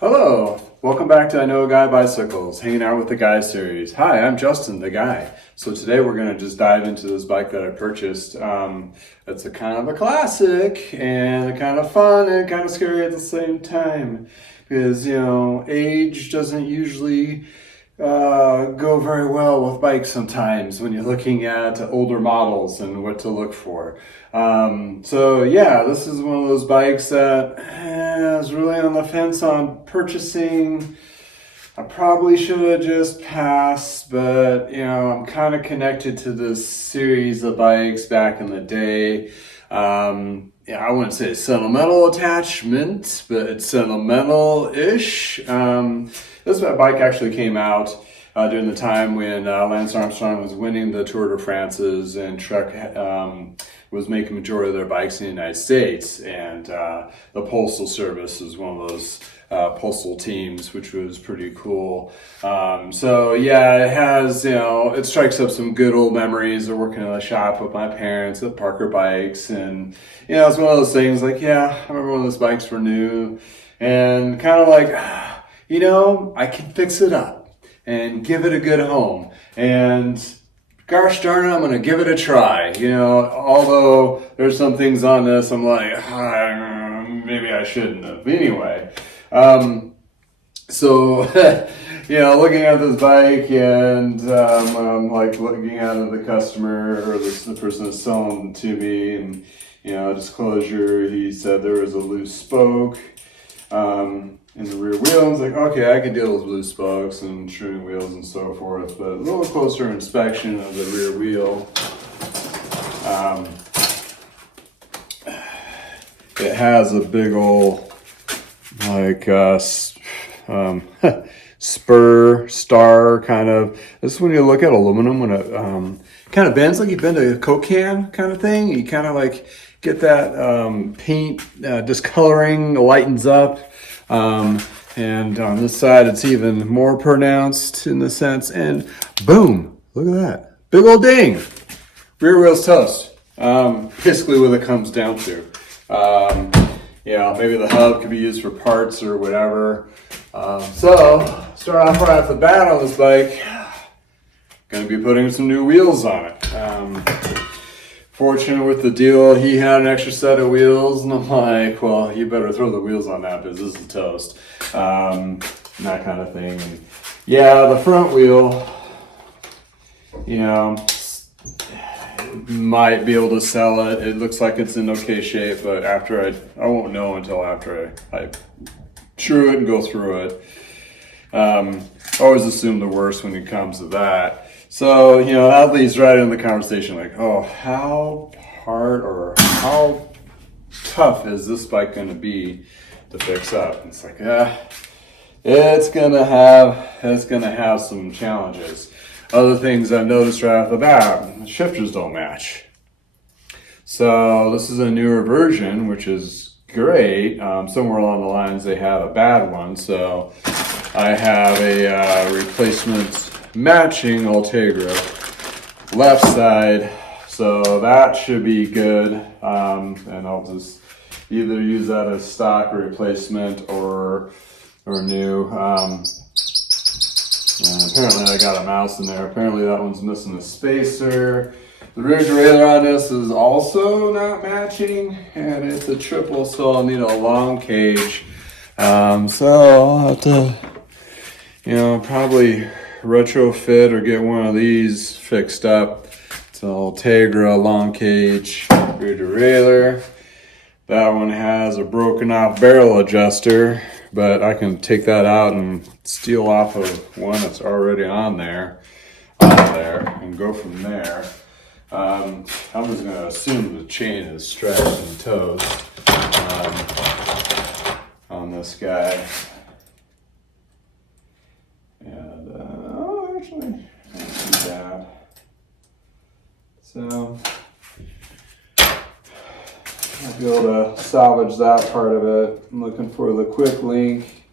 Hello, welcome back to I Know a Guy Bicycles, hanging out with the Guy series. Hi, I'm Justin, the Guy. So today we're going to just dive into this bike that I purchased. It's a kind of a classic and kind of fun and kind of scary at the same time because, age doesn't usually go very well with bikes sometimes when you're looking at older models and what to look for. This is one of those bikes that I was really on the fence on purchasing. I probably should have just passed, but I'm kind of connected to this series of bikes back in the day. I wouldn't say sentimental attachment, but it's sentimental-ish. This bike actually came out during the time when Lance Armstrong was winning the Tour de France's and Trek was making majority of their bikes in the United States. And the Postal Service is one of those postal teams, which was pretty cool. It has, it strikes up some good old memories of working in the shop with my parents at Parker Bikes. And, it's one of those things like, I remember when those bikes were new and kind of like, I can fix it up and give it a good home. And gosh darn it, I'm going to give it a try. Although there's some things on this, I'm like, maybe I shouldn't have. Anyway, looking at this bike and I'm like looking at the customer or the person that's selling to me, and disclosure, he said there was a loose spoke in the rear wheel. I was like, okay, I can deal with loose spokes and trimming wheels and so forth, but a little closer inspection of the rear wheel, it has a big old spur star kind of. This is when you look at aluminum when it kind of bends, like you bend a Coke can kind of thing. You kind of like get that paint discoloring, lightens up. And on this side, it's even more pronounced in the sense, and boom, look at that. Big old ding. Rear wheel's toast. Basically what it comes down to. Maybe the hub could be used for parts or whatever. Start off right off the bat on this bike. Gonna be putting some new wheels on it. Fortunate with the deal, he had an extra set of wheels, and I'm like, well, you better throw the wheels on that because this is toast. And that kind of thing. And the front wheel, might be able to sell it. It looks like it's in okay shape, but I won't know until after I true it and go through it. Always assume the worst when it comes to that. So, that leads right into the conversation like, how hard or how tough is this bike going to be to fix up? And it's like, it's going to have some challenges. Other things I've noticed right off the bat, the shifters don't match. So this is a newer version, which is great. Somewhere along the lines, they have a bad one. So I have a replacement matching Ultegra left side, so that should be good, and I'll just either use that as stock replacement or new. And apparently I got a mouse in there. Apparently that one's missing a spacer. The rear derailleur on this is also not matching, and it's a triple, so I'll need a long cage. So I'll have to probably retrofit or get one of these fixed up. It's an Ultegra long cage rear derailleur. That one has a broken off barrel adjuster, but I can take that out and steal off of one that's already on there and go from there. I'm just going to assume the chain is stretched and toast on this guy. And, actually, not too bad. So, I'll be able to salvage that part of it. I'm looking for the quick link.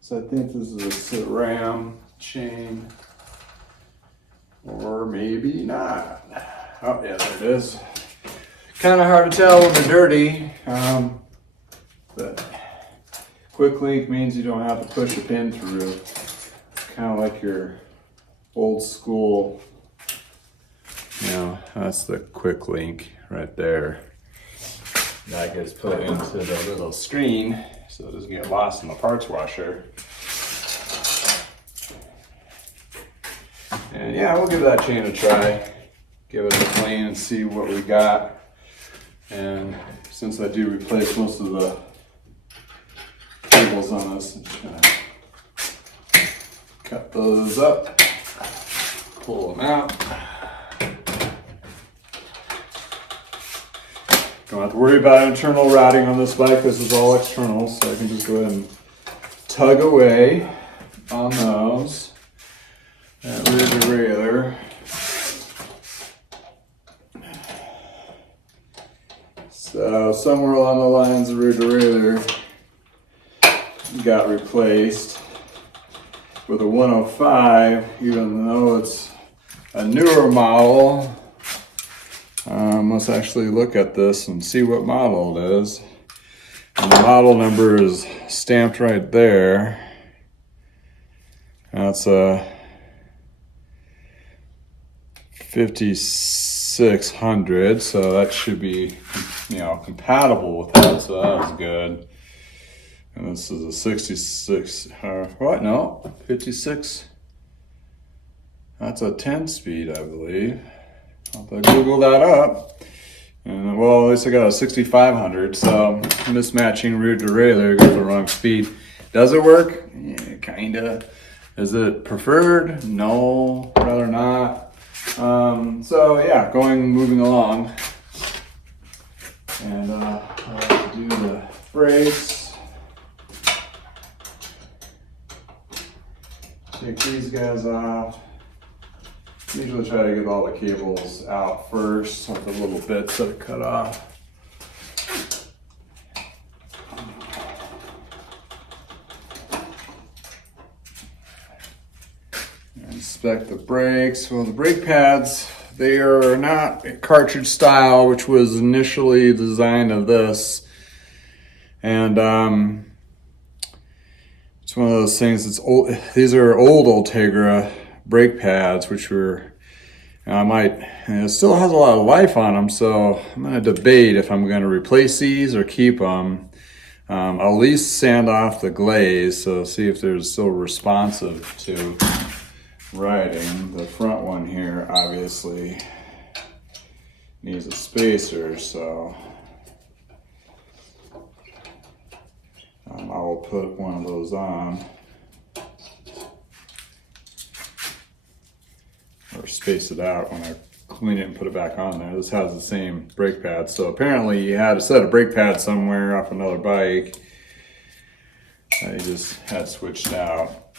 So I think this is a SITRAM chain. Or maybe not. Oh, yeah, there it is. Kind of hard to tell when they're dirty. But Quick link means you don't have to push a pin through. Kind of like your old school, you know, that's the quick link right there. That gets put into the little screen so it doesn't get lost in the parts washer. And yeah, we'll give that chain a try. Give it a clean and see what we got. And since I do replace most of the cables on this, I'm just gonna cut those up, pull them out. Don't have to worry about internal routing on this bike. This is all external, so I can just go ahead and tug away on those. That rear derailleur. So somewhere along the lines, the rear derailleur got replaced with a 105, even though it's a newer model. Let's actually look at this and see what model it is. And the model number is stamped right there. That's a 5600, so that should be, you know, compatible with that, so that was good. And this is a 66, what, no, 56, that's a 10-speed, I believe. I'll have to Google that up. And well, at least I got a 6500, so mismatching rear derailleur goes the wrong speed. Does it work? Yeah, kinda. Is it preferred? No, rather not. So yeah, moving along. And I'll have to do the brakes. Take these guys off. Usually try to get all the cables out first with the little bits that are cut off. Inspect the brakes. Well, the brake pads, they are not cartridge style, which was initially the design of this. And it's one of those things that's old. These are old Ultegra brake pads, which were, it still has a lot of life on them, so I'm going to debate if I'm going to replace these or keep them. I'll at least sand off the glaze, so see if they're still responsive to riding. The front one here obviously needs a spacer, so I will put one of those on. Or space it out when I clean it and put it back on there. This has the same brake pad. So apparently you had a set of brake pads somewhere off another bike that you just had switched out.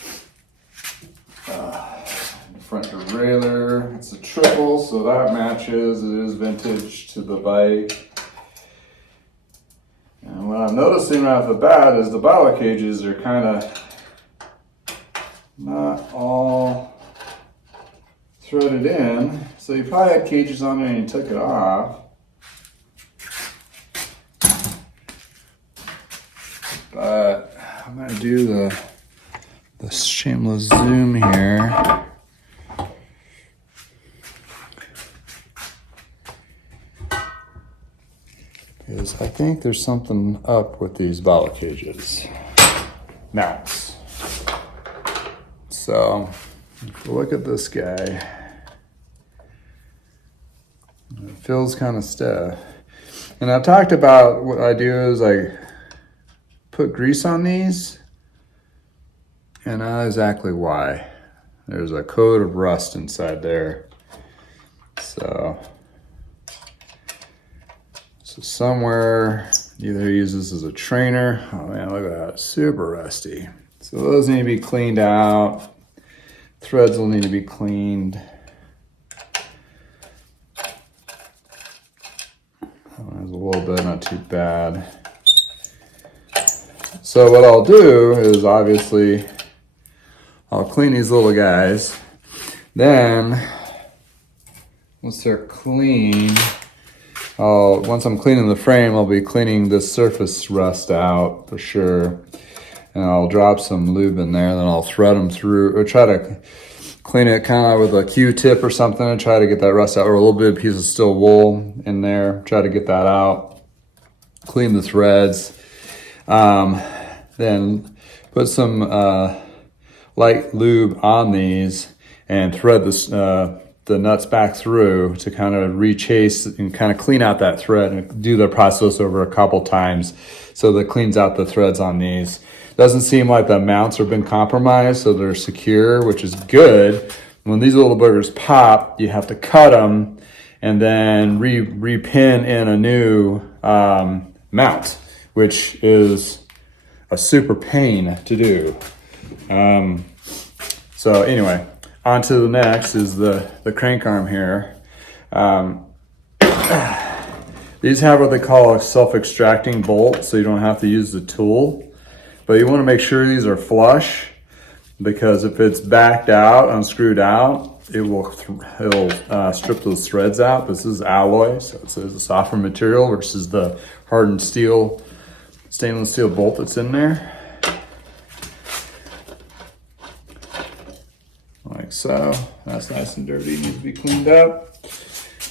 Front derailleur, it's a triple, so that matches. It is vintage to the bike. And what I'm noticing right off the bat is the bottle cages are kind of not all threaded in, so you probably had cages on there and you took it off. But I'm gonna do the shameless zoom here. Because I think there's something up with these bottle cages. Mounts. So look at this guy. It feels kind of stiff. And I talked about what I do is I put grease on these, and I know exactly why. There's a coat of rust inside there. So somewhere, either use this as a trainer. Oh man, look at that, super rusty. So those need to be cleaned out. Threads will need to be cleaned. There's a little bit, not too bad. So what I'll do is obviously I'll clean these little guys. Then once they're clean, once I'm cleaning the frame, I'll be cleaning this surface rust out for sure. and I'll drop some lube in there, then I'll thread them through, or try to clean it kind of with a Q-tip or something and try to get that rust out, or a little bit of piece of steel wool in there, try to get that out, clean the threads, then put some light lube on these and thread the nuts back through to kind of re-chase and kind of clean out that thread, and do the process over a couple times so that cleans out the threads on these. Doesn't seem like the mounts have been compromised, so they're secure, which is good. When these little boogers pop, you have to cut them and then re-pin in a new mount, which is a super pain to do. So anyway, on to the next is the crank arm here. These have what they call a self-extracting bolt, so you don't have to use the tool. But you want to make sure these are flush, because if it's backed out, unscrewed out, it'll strip those threads out. This is alloy, so it's a softer material versus the hardened steel, stainless steel bolt that's in there. Like so. That's nice and dirty, needs to be cleaned up.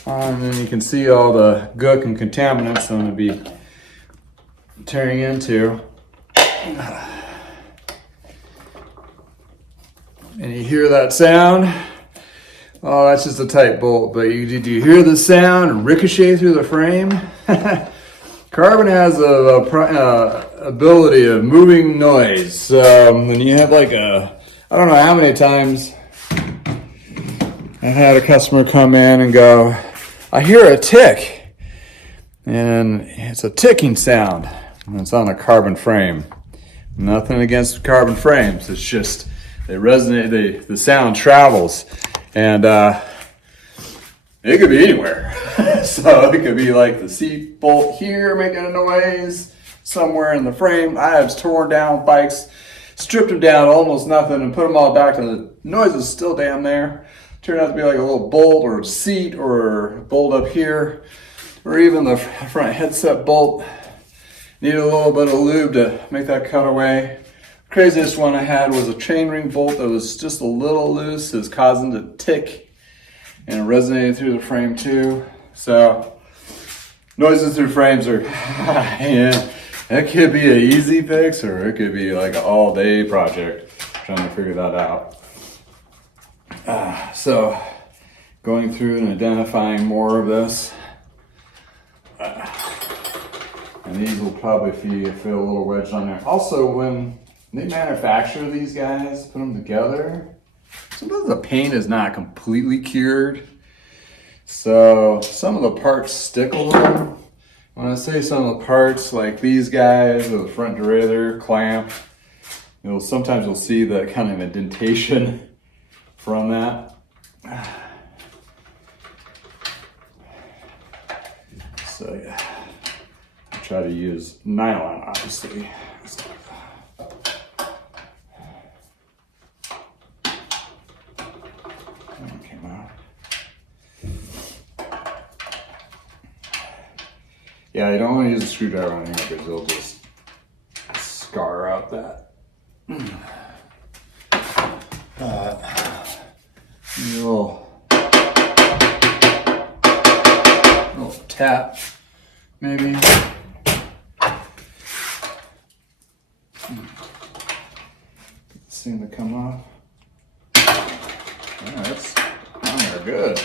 And then you can see all the gook and contaminants I'm going to be tearing into. And you hear that sound? Oh, that's just a tight bolt, but did you hear the sound ricochet through the frame? Carbon has a ability of moving noise. When you have like I don't know how many times I've had a customer come in and go, I hear a tick, and it's a ticking sound, and it's on a carbon frame. Nothing against carbon frames, it's just they resonate, the sound travels, and it could be anywhere. So it could be like the seat bolt here making a noise, somewhere in the frame. I have torn down bikes, stripped them down almost nothing, and put them all back, and the noise is still damn there. Turned out to be like a little bolt or a seat or a bolt up here, or even the front headset bolt. Needed a little bit of lube to make that cut away. Craziest one I had was a chainring bolt that was just a little loose. It was causing it to tick, and it resonated through the frame too. So noises through frames are, yeah, that could be an easy fix, or it could be like an all-day project trying to figure that out. So going through and identifying more of this. And these will probably feel a little wedged on there. Also, when they manufacture these guys, put them together, sometimes the paint is not completely cured. So some of the parts stick a little. When I say some of the parts, like these guys, or the front derailleur, clamp, sometimes you'll see the kind of indentation from that. So yeah, I try to use nylon, obviously. That came out. Yeah, you don't want to use a screwdriver on here because it'll just scar out that. Little tap, maybe. Get this thing to come off. Yeah, that's on there good.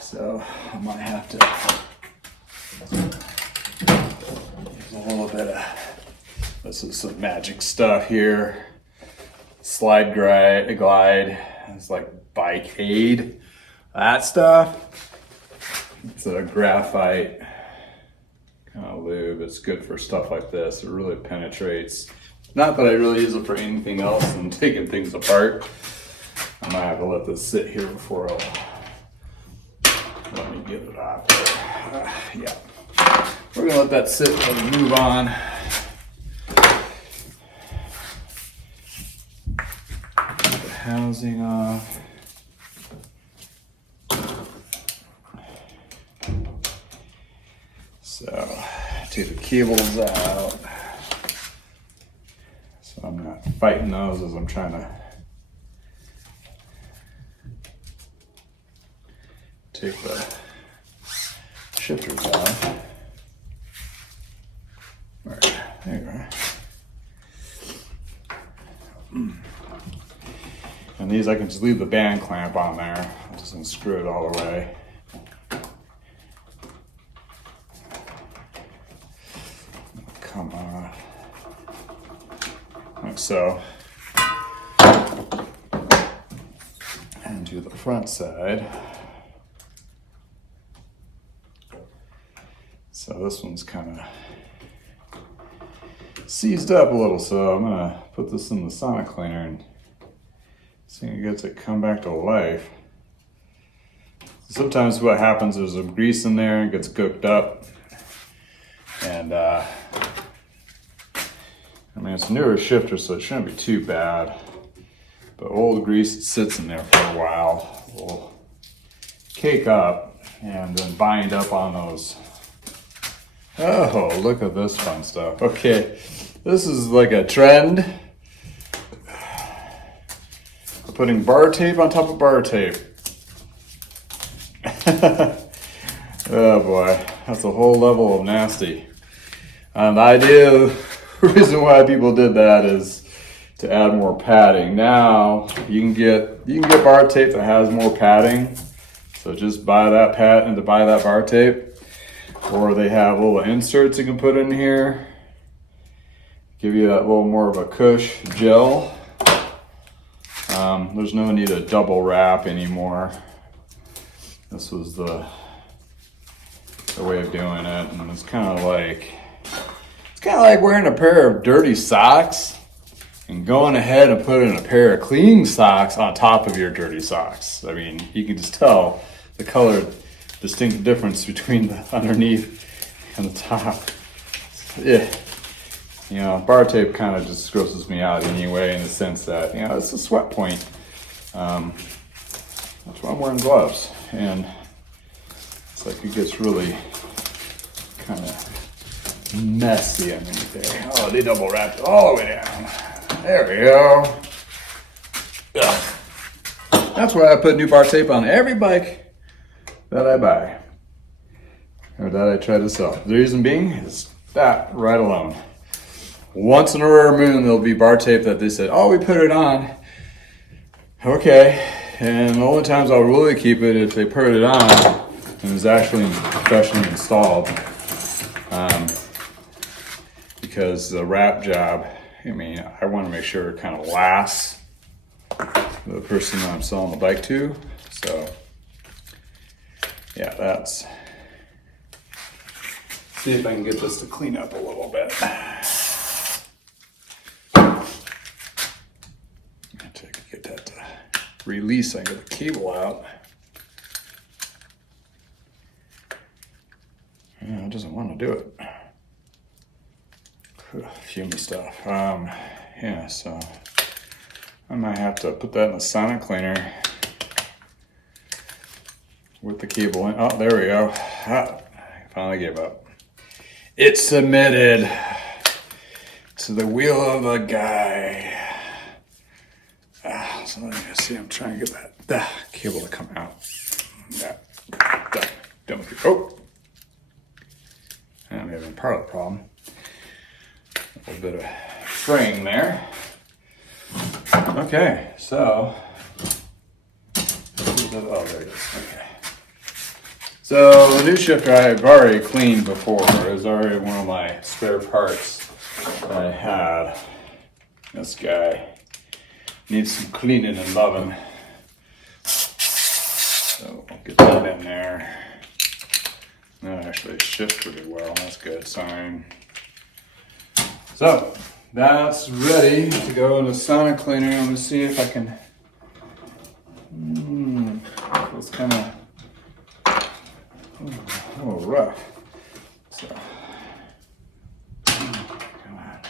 So I might have to use a little bit of, this is some magic stuff here. Slide glide, it's like bike aid, that stuff. It's a graphite kind of lube. It's good for stuff like this. It really penetrates. Not that I really use it for anything else than taking things apart. I might have to let this sit here before I'll let me get it off there. Yeah, we're gonna let that sit and move on. Housing off. So take the cables out. So I'm not fighting those as I'm trying to take the shifters out. All right, there you are. And these I can just leave the band clamp on there. I just unscrew it all the way. Come on. Like so. And do the front side. So this one's kind of seized up a little, so I'm gonna put this in the sonic cleaner and see if it gets it come back to life. Sometimes what happens is there's some grease in there and gets cooked up, and I mean it's a newer shifter, so it shouldn't be too bad. But old grease sits in there for a while, will cake up and then bind up on those. Oh, look at this fun stuff. Okay, this is like a trend. Putting bar tape on top of bar tape. Oh boy, that's a whole level of nasty. The reason why people did that is to add more padding. Now you can get bar tape that has more padding. So just buy that bar tape. Or they have little inserts you can put in here. Give you that little more of a cush gel. There's no need to double wrap anymore. This was the way of doing it, and it's kind of like wearing a pair of dirty socks and going ahead and putting a pair of clean socks on top of your dirty socks. I mean, you can just tell the color distinct difference between the underneath and the top. Yeah, you know, bar tape kind of just grosses me out anyway, in the sense that, you know, it's a sweat point. That's why I'm wearing gloves, and it's like it gets really kind of messy underneath there. Oh, they double wrapped it all the way down. There we go. Ugh. That's why I put new bar tape on every bike that I buy, or that I try to sell. The reason being is that right alone. Once in a rare moon, there'll be bar tape that they said, oh, we put it on. Okay, and the only times I'll really keep it if they put it on and it's actually professionally installed. Because the wrap job, I mean, I want to make sure it kind of lasts the person that I'm selling the bike to. So yeah, that's, see if I can get this to clean up a little bit. Get that to release, I get the cable out. Yeah, it doesn't want to do it. Fumey stuff. Yeah, so I might have to put that in the sonic cleaner with the cable in. Oh, there we go. I finally gave up. It submitted to the wheel of a guy. So let me see, I'm trying to get that cable to come out. Oh, that may have been part of the problem. A little bit of fraying there. Okay, so, oh, there it is. Okay. So the new shifter I've already cleaned before. It was already one of my spare parts that I had. This guy needs some cleaning and loving. So I'll get that in there. That actually shifts pretty well. That's a good sign. So that's ready to go in the sonic cleaner. I'm gonna see if I can. It's kind of a little rough. So come on.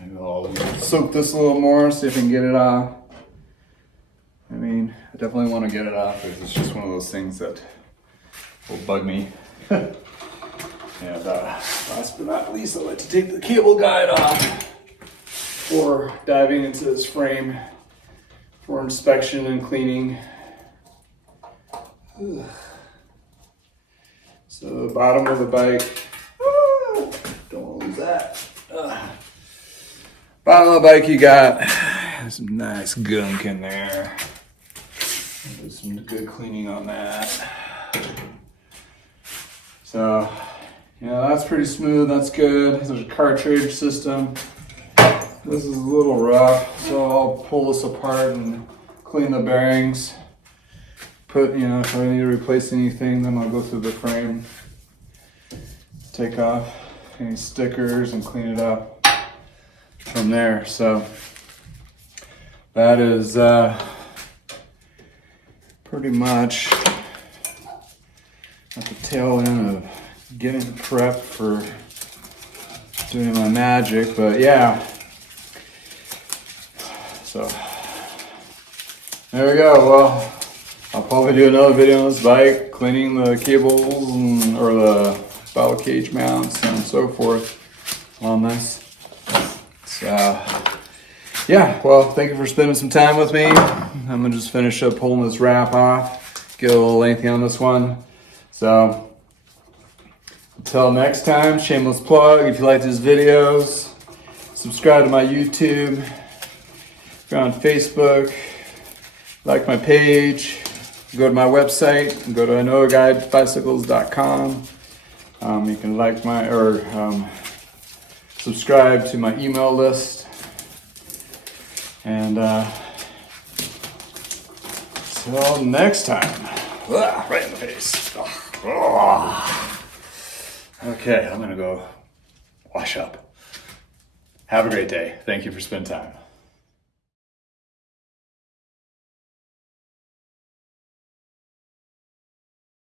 Maybe I'll soak this a little more, see if I can get it off. definitely want to get it off because it's just one of those things that will bug me. And last but not least, I like to take the cable guide off before diving into this frame for inspection and cleaning. Ugh. So the bottom of the bike, don't want to lose that. Bottom of the bike, you got some nice gunk in there. Do some good cleaning on that. So, yeah, that's pretty smooth. That's good. There's a cartridge system. This is a little rough, so I'll pull this apart and clean the bearings. If I need to replace anything, then I'll go through the frame, take off any stickers and clean it up from there. So that is pretty much at the tail end of getting prepped for doing my magic. But yeah, so there we go. Well, I'll probably do another video on this bike, cleaning the cables or the bottle cage mounts and so forth on this. So yeah, well, thank you for spending some time with me. I'm gonna just finish up pulling this wrap off, get a little lengthy on this one. So until next time, shameless plug, if you like these videos, subscribe to my YouTube. If you're on Facebook, like my page, go to my website, go to iknowguidebicycles.com. You can like subscribe to my email list. And till next time. Right in the face. Okay, I'm gonna go wash up. Have a great day. Thank you for spending time.